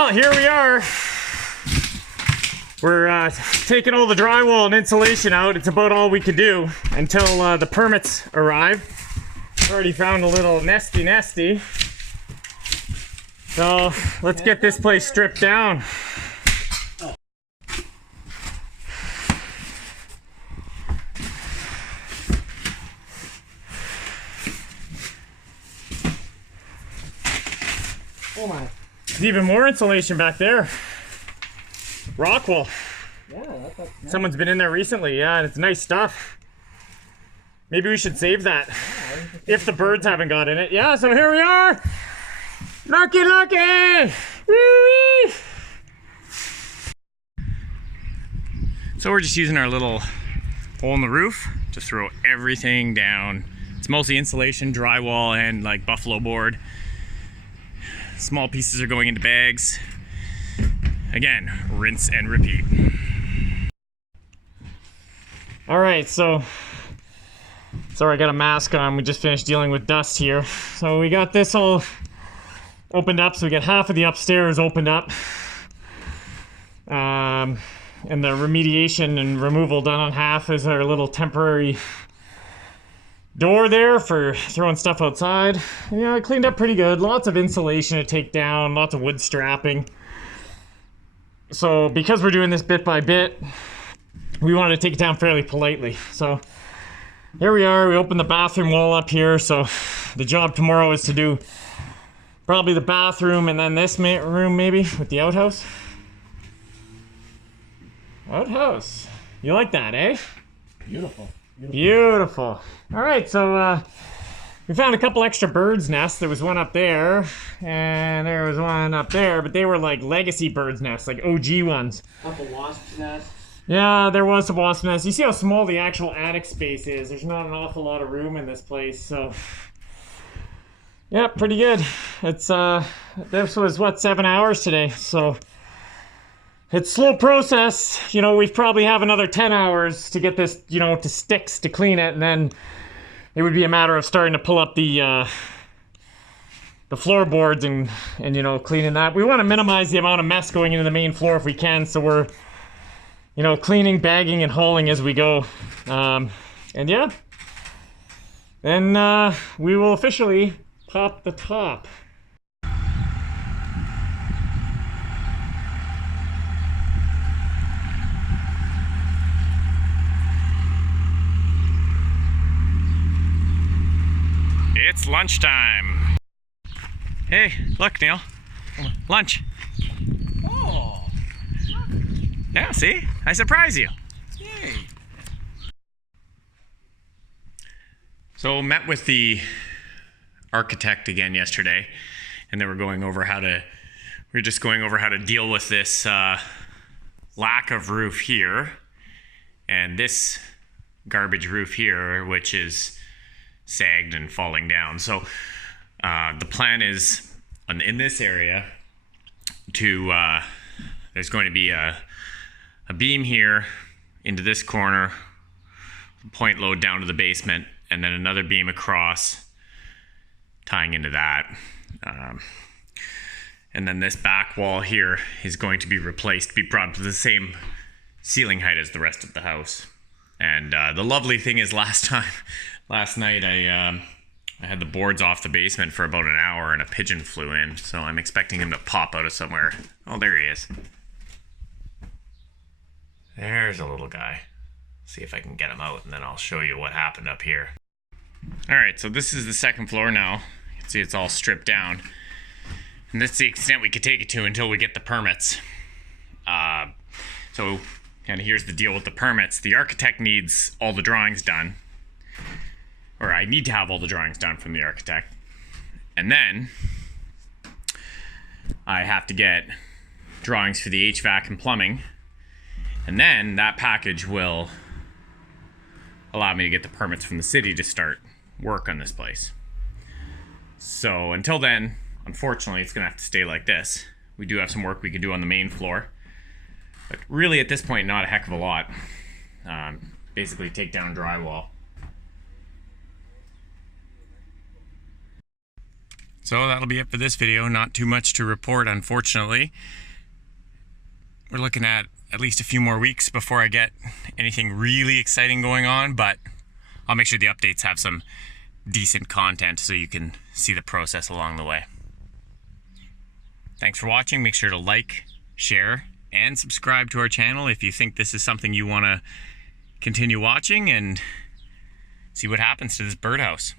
Well, here we are. We're taking all the drywall and insulation out. It's about all we could do until the permits arrive. Already found a little nesty. So let's get this place stripped down. Oh my. There's even more insulation back there. Rockwool. Yeah, that's nice. Someone's been in there recently, yeah, and it's nice stuff. Maybe we should save that. If the birds haven't got in it. Yeah, so here we are. Lucky! Woo-wee! So we're just using our little hole in the roof to throw everything down. It's mostly insulation, drywall, and like buffalo board. Small pieces are going into bags. Again, rinse and repeat. All right, so sorry, I got a mask on. We just finished dealing with dust here. So we got this all opened up. So we got half of the upstairs opened up. And the remediation and removal done on half is our little temporary door there for throwing stuff outside. And, I cleaned up pretty good. Lots of insulation to take down, lots of wood strapping. So because we're doing this bit by bit, we wanted to take it down fairly politely. So here we are. We opened the bathroom wall up here. So the job tomorrow is to do probably the bathroom and then this room maybe with the outhouse. Outhouse. You like that, eh? Beautiful. Beautiful. All right, so we found a couple extra birds' nests. There was one up there, and there was one up there, but they were like legacy birds' nests, like OG ones. Couple wasps' nests. Yeah, there was a wasp nest. You see how small the actual attic space is. There's not an awful lot of room in this place, so yeah, pretty good. It's this was what, 7 hours today, so it's slow process. We probably have another 10 hours to get this, to sticks to clean it, and then it would be a matter of starting to pull up the floorboards and cleaning that. We want to minimize the amount of mess going into the main floor if we can, so we're cleaning, bagging, and hauling as we go. And yeah, then we will officially pop the top. It's lunchtime. Hey, look, Neil. Lunch. Oh. Yeah, see? I surprise you. Yay. So met with the architect again yesterday, and they were going over how to deal with this lack of roof here and this garbage roof here, which is sagged and falling down. So the plan is in this area to there's going to be a beam here into this corner, point load down to the basement, and then another beam across tying into that. And then this back wall here is going to be replaced, be brought to the same ceiling height as the rest of the house. And the lovely thing is last night I had the boards off the basement for about an hour and a pigeon flew in, so I'm expecting him to pop out of somewhere. Oh, there he is. There's a little guy. See if I can get him out, and then I'll show you what happened up here. Alright, so this is the second floor now. You can see it's all stripped down. And that's the extent we could take it to until we get the permits. So kind of here's the deal with the permits. The architect needs all the drawings done. Or I need to have all the drawings done from the architect. And then I have to get drawings for the HVAC and plumbing. And then that package will allow me to get the permits from the city to start work on this place. So until then, unfortunately, it's gonna have to stay like this. We do have some work we could do on the main floor, but really at this point, not a heck of a lot. Basically take down drywall. So that'll be it for this video. Not too much to report, unfortunately. We're looking at least a few more weeks before I get anything really exciting going on, but I'll make sure the updates have some decent content so you can see the process along the way. Thanks for watching. Make sure to like, share, and subscribe to our channel if you think this is something you want to continue watching and see what happens to this birdhouse.